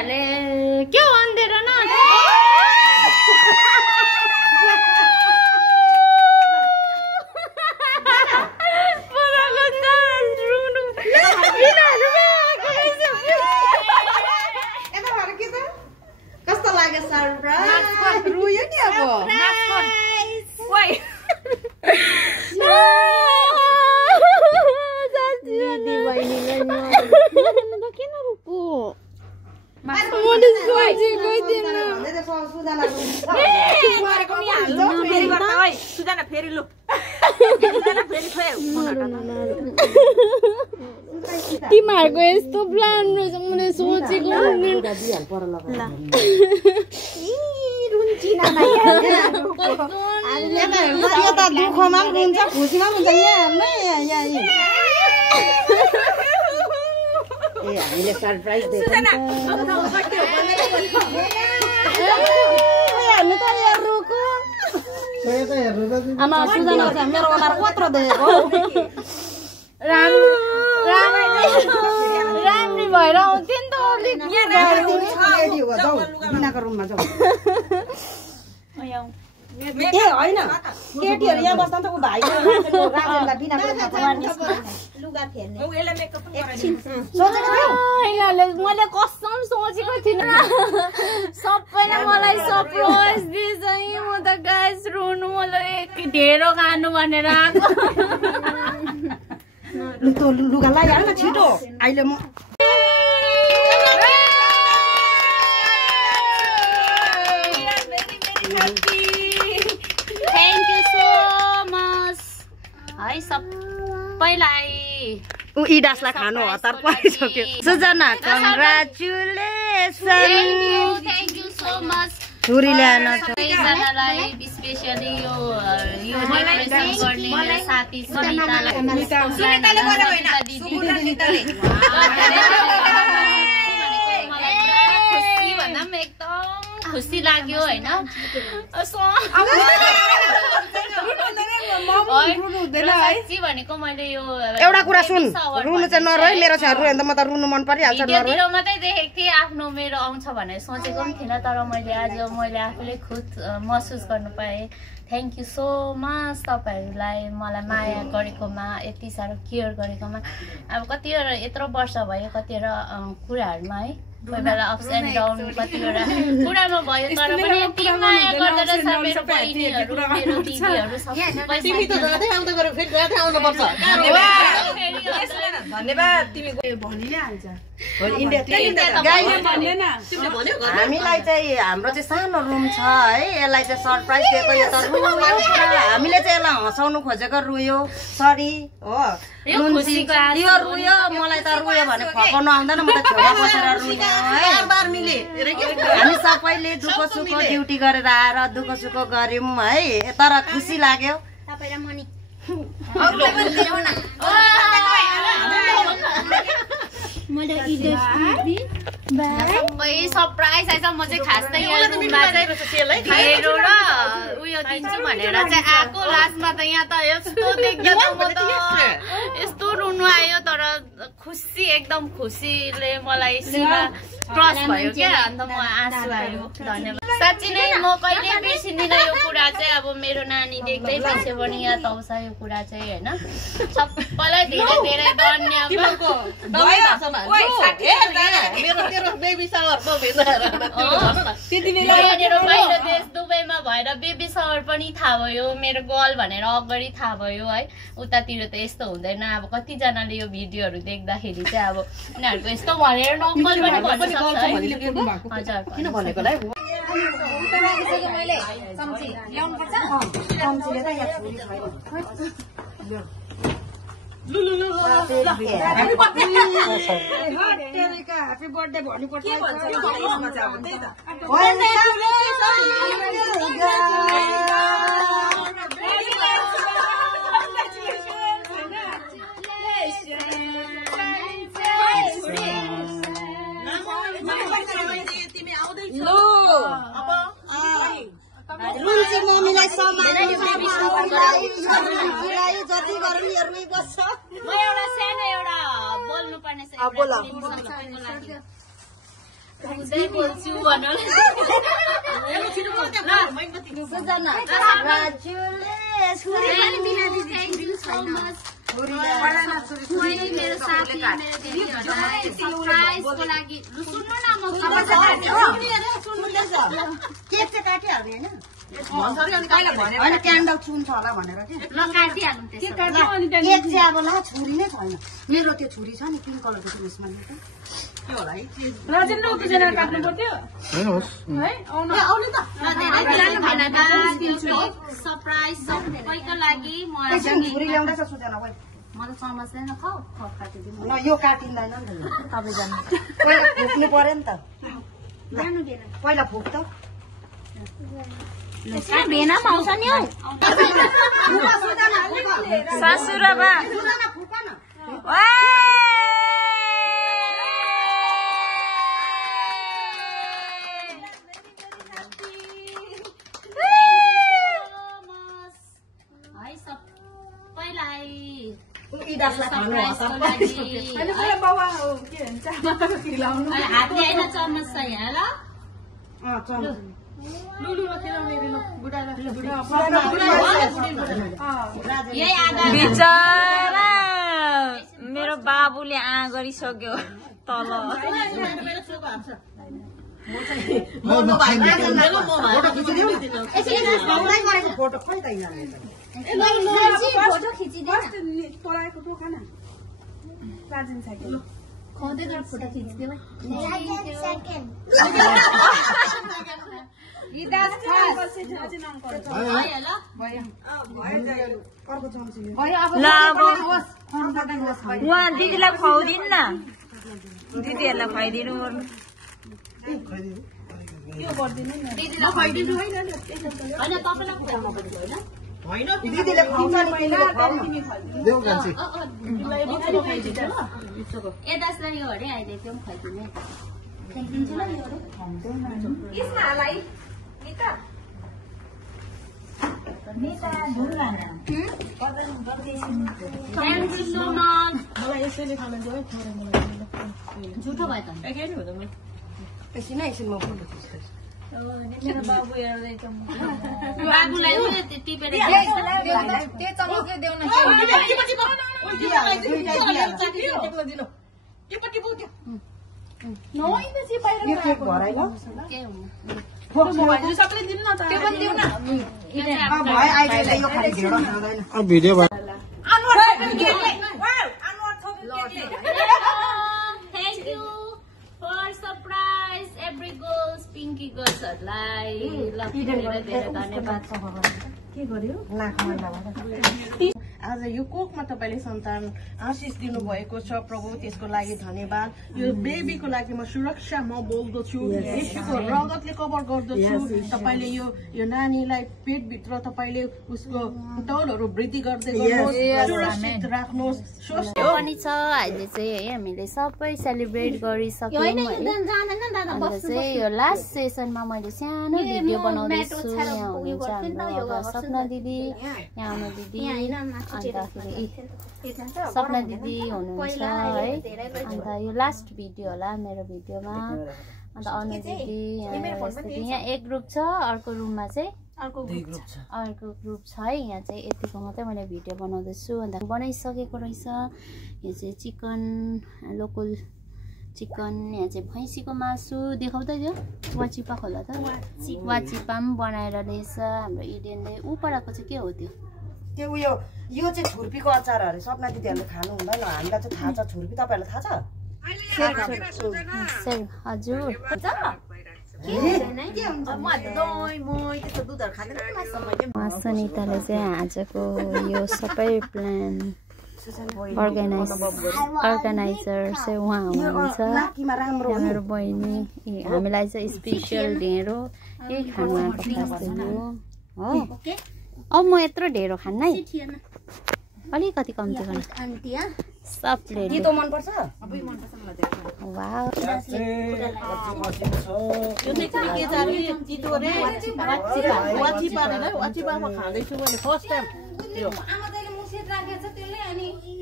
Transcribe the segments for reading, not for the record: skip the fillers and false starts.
तिमीहरूले के भन्दैन न कस्तो लाग्यो सरप्राइज रुयो नि अब तिमीहरूको यस्तो प्लान रहेछ मैले सोचेको दुःखमा पनि रुन्छ खुसीमा पनि हुन्छ हामीले सरप्राइज दिएको आमा सुजना मेरो अनुहार कत्रो देखेको राम्री भएर आउँथ्यो नि त बिनाको रुममा जाऊ ए होइन केटीहरू यहाँ बस्दा त उ भाइ मैले कसम सोचेको थिइनँ सबैले मलाई सरप्राइज दिन्छ म त गाइस रुनु मलाई ढेरो खानु भनेर आएको लुगा लगाइहाल न छिटो अहिले म थ्याङ्क यू सो मच है सबैलाई उ इडासलाई खानु हतार परिसक्यो Sujana congratulation thank you so much छुरी ल्याएन सबैजनालाई स्पेशली यो डेकोरेसन गर्ने मेरो साथी सुनितालाई खुसी भन्दा पनि एकदम खुसी लाग्यो होइन भनेको मैले यो एउटा कुरा सुन रुनु चाहिँ नरह्यो मेरो छ रुयो भने त म त रुनु मन परिहाल्छ भिडियोतिर मात्रै देखेको थिएँ आफ्नो मेरो आउँछ भनेर सोचेको पनि थिएन तर मैले आज मैले आफूले खुद महसुस गर्नु पाएँ थ्याङ्क यू सो मच तपाईँहरूलाई मलाई माया गरेकोमा यति साह्रो केयर गरेकोमा अब कतिवटा यत्रो वर्ष भयो कतिवटा कुराहरूमा है कोही बेला अप्स एन्ड डाउन कतिवटा कुरामा भयो तर पनि यति माया गर्दो रहेछ मेरो बहिनीहरू मेरो दिदीहरू हामीलाई चाहिँ हाम्रो चाहिँ सानो रुम छ है यसलाई चाहिँ सरप्राइज दिएको यो त हामीले चाहिँ यसलाई हँसाउनु खोजेको रुयो सरी हो यो रुयो मलाई त रुयो भने फकाउनु आउँदैन म त छेउमा बसेर रुयो हामी सबैले दुःख सुख ड्युटी गरेर आएर दुःख सुख गर्यौँ है तर खुसी लाग्यो सबै सरप्राइज आएछ म चाहिँ खास त यहाँ रुममा चाहिँ मेरो र उयो दिन्छु भनेर चाहिँ आएको लास्टमा त यहाँ त यस्तो देख्दा त म त यस्तो रुनु आयो तर खुसी एकदम खुसीले मलाई सीमा क्रस भयो क्या अन्त म आँसु आयो धन्यवाद साँच्ची नै म कहिले बिर्सिँदिनँ यो कुरा चाहिँ अब मेरो नानी देख्दै पछि पनि याद आउँछ यो कुरा चाहिँ होइन सबैलाई धेरै धेरै बाहिर देश दुबईमा भएर बेबी सावर पनि थाहा भयो मेरो गर्ल भनेर अगाडि थाहा भयो है उतातिर त यस्तो हुँदैन अब कतिजनाले यो भिडियोहरू देख्दाखेरि चाहिँ अब उनीहरूको यस्तो भनेर नक्कल पनि भन्नु सक्छ हैप्पी बर्थडे भन्नुपर्छ मम्मीलाई जति गरौँ हेर्नै पर्छ म एउटा सानो एउटा बोल्नु पर्ने हुँदै बोल्छु भन्नु Sujana thank you so much मेरो साथी मेरो दिदीहरुलाई सरप्राइजको लागि सुन्नु न म केक चाहिँ काटिहाल्ने होइन क्यान्डल छुन्छ होला भनेर ल काटिहाल्नु त्यसो केक चाहिँ अब ल छुरी नै छैन मेरो त्यो छुरी छ नि पिङ्क कलरको त्यसमा के होला है सरप्राइज सबैको लागि छुरी ल्याउँदैछ सुजना भाइ मलाई समस्दैन खाऊ काटिदिनु ल यो काटिँदैन नि त तपाईँ जानु पहिला फुक्नु पर्यो नि त पहिला फुक त भेना पाउँछ नि हौ ससुराबा हातले होइन चम्मच छ यहाँ ल बिचरा मेरो बाबुले गरिसक्यो तल फोटो खिचिदियो उहाँ दिदीलाई खुवाउदिनु न दिदीहरूलाई खुवाइदिनु दिदीले खुवाउँछ नि दासलाई यो अरे अहिले त्यो पनि खुवाइदिनु खाइदिन्छु ल झुटो भयो त एकछिन म फोटो मेरो बाबु हेर्दैछ बाबुलाई टिपेर video thank you for surprise every girls Pinky गर्ल्सहरूलाई ल धेरै धेरै धन्यवाद के गर्यो आज यो कोखमा तपाईँले सन्तान आशिष दिनुभएको छ प्रभु त्यसको लागि धन्यवाद यो बेबीको लागि म सुरक्षा म बोल्दछु यसको रगतले कभर गर्दछु तपाईँले यो नानीलाई पेटभित्र तपाईँले उसको तौलहरू वृद्धि गर्दै गर्नुहोस् सुरक्षित राख्नुहोस् पनि छ अहिले चाहिँ है हामीले सबै सेलिब्रेट गरिसक्यौँ अन्त चाहिँ यो लास्ट सेसनमा मैले सानो भिडियो बनाउँदैछु यहाँ हुनुहुन्छ हाम्रो सपना दिदी यहाँ आउनु दिदी अन्तखेरि सपना दिदी हुनुहुन्छ है अन्त यो लास्ट भिडियो होला मेरो भिडियोमा अन्त अनु दिदी यहाँ एक ग्रुप छ अर्को रुममा चाहिँ अर्को ग्रुप छ है यहाँ चाहिँ यतिको मात्रै मैले भिडियो बनाउँदैछु अन्त बनाइसकेको रहेछ यो चाहिँ चिकन लोकल चिकन यहाँ चाहिँ भैँसीको मासु देखाउँदैछ वाचिपा खोला त वाचिपा पनि बनाएर रहेछ हाम्रो इडेनले पराको चाहिँ के हो त्यो उयो यो चाहिँ छुर्पीको अचार अरे सपना दिदीहरूले खानु हुँदैन हामीलाई चाहिँ थाहा छ छुर्पी तपाईँहरूलाई थाहा छ सुनिताले चाहिँ आजको यो सबै प्लान अर्गनाइजर चाहिँ उहाँ हुनुहुन्छ मेरो बहिनी हामीलाई चाहिँ स्पेसियल ढेँडो यही खानु आएको हो अब म यत्रो ढेँडो खान्न है अलिकति कम्ती गर्नु सब प्लेट मनपर्छ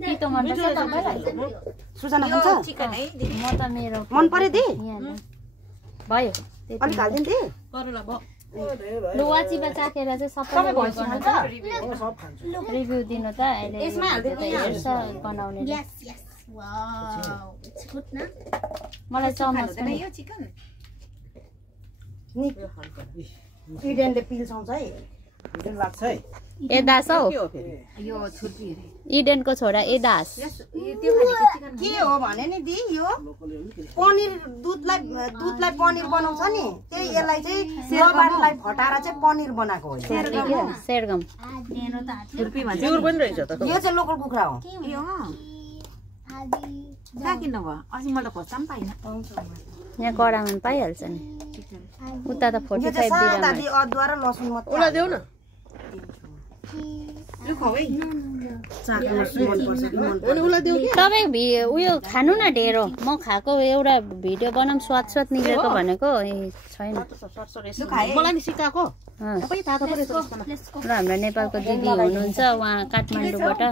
तितो मनपर्छ सुजना खान्छ म त मेरो मन पर्यो दि भयो अलिक हाल्दिन दे करेला भयो लु वाचिपा चाखेर चाहिँ सबैले रिभ्यू दिनु त अहिले यसमा हाल्दिन हेर्छ बनाउने वाउ इट्स गुड न मलाई चमच पनि यो चिकन नि इडेनले पिल्साउँछ है इडेन लाग्छ है ए दास हौ यो छुर्पी इडेनको छोरा ए दास त्यो भनेको चिकन के हो भने नि दि यो पनिर दुधलाई पनिर बनाउँछ नि त्यही यसलाई चाहिँ रबारलाई फटाएर चाहिँ पनिर बनाएको हो सेरगम छुर्पी भन्छ प्योर पनि रहेछ त यो चाहिँ लोकल कुखुरा हो कहाँ किन्नु भयो अस्ति मैले त खोज्दा पनि पाइनँ यहाँ कडामा पनि पाइहाल्छ नि उता त 45 सादा दि अदुवा र लसुन मात्र उला देऊ न यो खबै चाकमा सुमन पर्छ कि मन अनि उला देऊ तपाईँ उयो खानु न ढेरो म खाएको एउटा भिडियो बनाऊँ स्वाद निक्लेको भनेको छैन मलाई नि सिकाएको र हाम्रो नेपालको दिदी हुनुहुन्छ उहाँ काठमाडौँबाट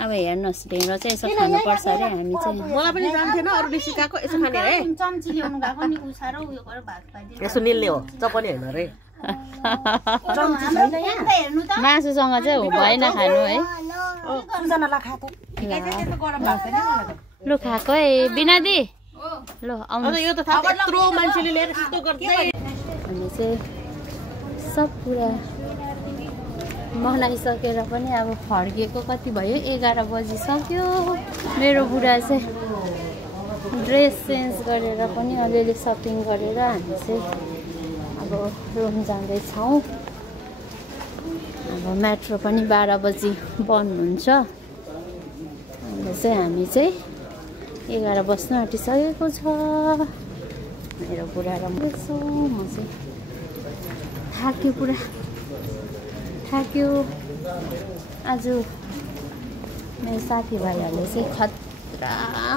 अब हेर्नुहोस् ढेँडो चाहिँ यसो खानुपर्छ अरे हामी चाहिँ मलाई पनि जान्थेन अरूले सिकाएको यसो खाने रे चम्ची ल्याउनु गएको नि उसारो उयो गरेर भात खाइदिनु यसो निल्ने हो चपनी हैन रे मासुसँग चाहिँ भएन खानु है सुजनालाई खा त लु खाएको है बिनादी लु आउनु यो त थाहा यत्रो मान्छेले ल्याएर यस्तो गर्दै हामी चाहिँ सब कुरा मनाइसकेर पनि अब फर्केको कति भयो 11 बजिसक्यो मेरो बुढा चाहिँ ड्रेस चेन्ज गरेर पनि अलिअलि सपिङ गरेर हामी चाहिँ अब रुम जाँदैछौँ अब मेट्रो पनि 12 बजी बन्द हुन्छ अन्त चाहिँ हामी चाहिँ 11 बज्न आँटिसकेको छ मेरो बुढा र म चाहिँ थाक्यो पुरा थाक्यो आज मेरो साथीभाइहरूले चाहिँ खतरा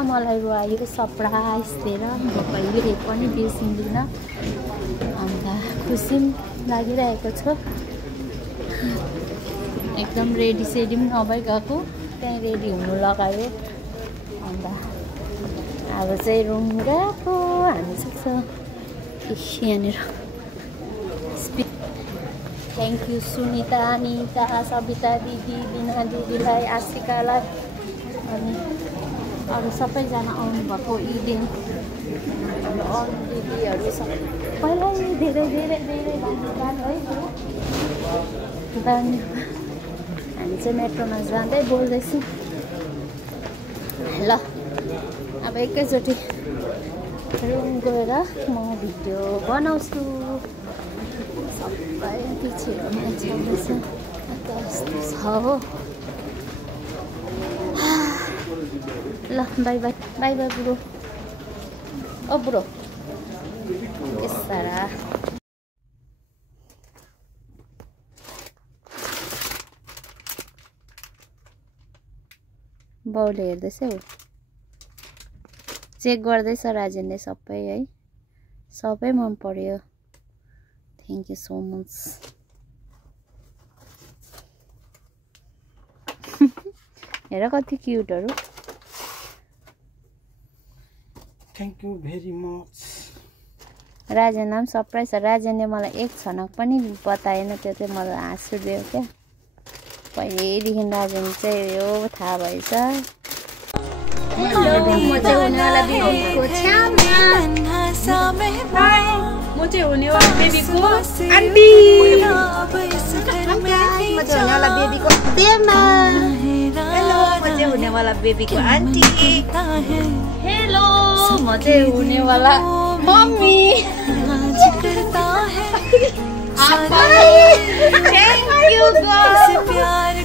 मलाई रुवायो सरप्राइज दिएर म कहिले पनि बिर्सिँदिनँ अन्त खुसी पनि लागिरहेको छ एकदम रेडी सेडी पनि नभई गएको त्यहीँ रेडी हुनु लगायो अन्त अब चाहिँ रुम गएको हामी सक्छ यहाँनिर थ्याङ्क यू सुनिता अनिता सबिता दिदी बिना दिदीलाई आशिकालाई अनि अरू सबैजना आउनुभएको इडेन अरू दिदीहरू सबैलाई धेरै धेरै धेरै धन्यवाद है धन्यवाद हामी चाहिँ मेट्रोमा जाँदै बोल्दैछौँ ल अब एकैचोटि रुम गएर म भिडियो बनाउँछु सबै पिछेको मान्छेहरू छ यस्तो छ हो ल बाई बाई बाई बाई बुढो ओ बुढो सारा बाउले हेर्दैछ हौ चेक गर्दैछ राजेनले सबै है सबै मन पर्यो थ्याङ्क यू सो मच हेर कति क्युटहरू थ्याङ्क यू भेरी मच राजेनलाई पनि सरप्राइज छ राजेनले मलाई एक क्षणक पनि बताएन त्यो चाहिँ मलाई हाँस उठ्यो क्या पहिल्यैदेखि राजेन चाहिँ यो थाहा भएछ म चाहिँ हुनेवाला बेबीको छ्यामा म चाहिँ हुनेवाला बेबीको आन्टी म चाहिँ हुनेवाला बेबीको तेमा हेलो म चाहिँ हुनेवाला बेबीको आन्टी हेलो म चाहिँ हुनेवाला मम्मी थ्याङ्क यू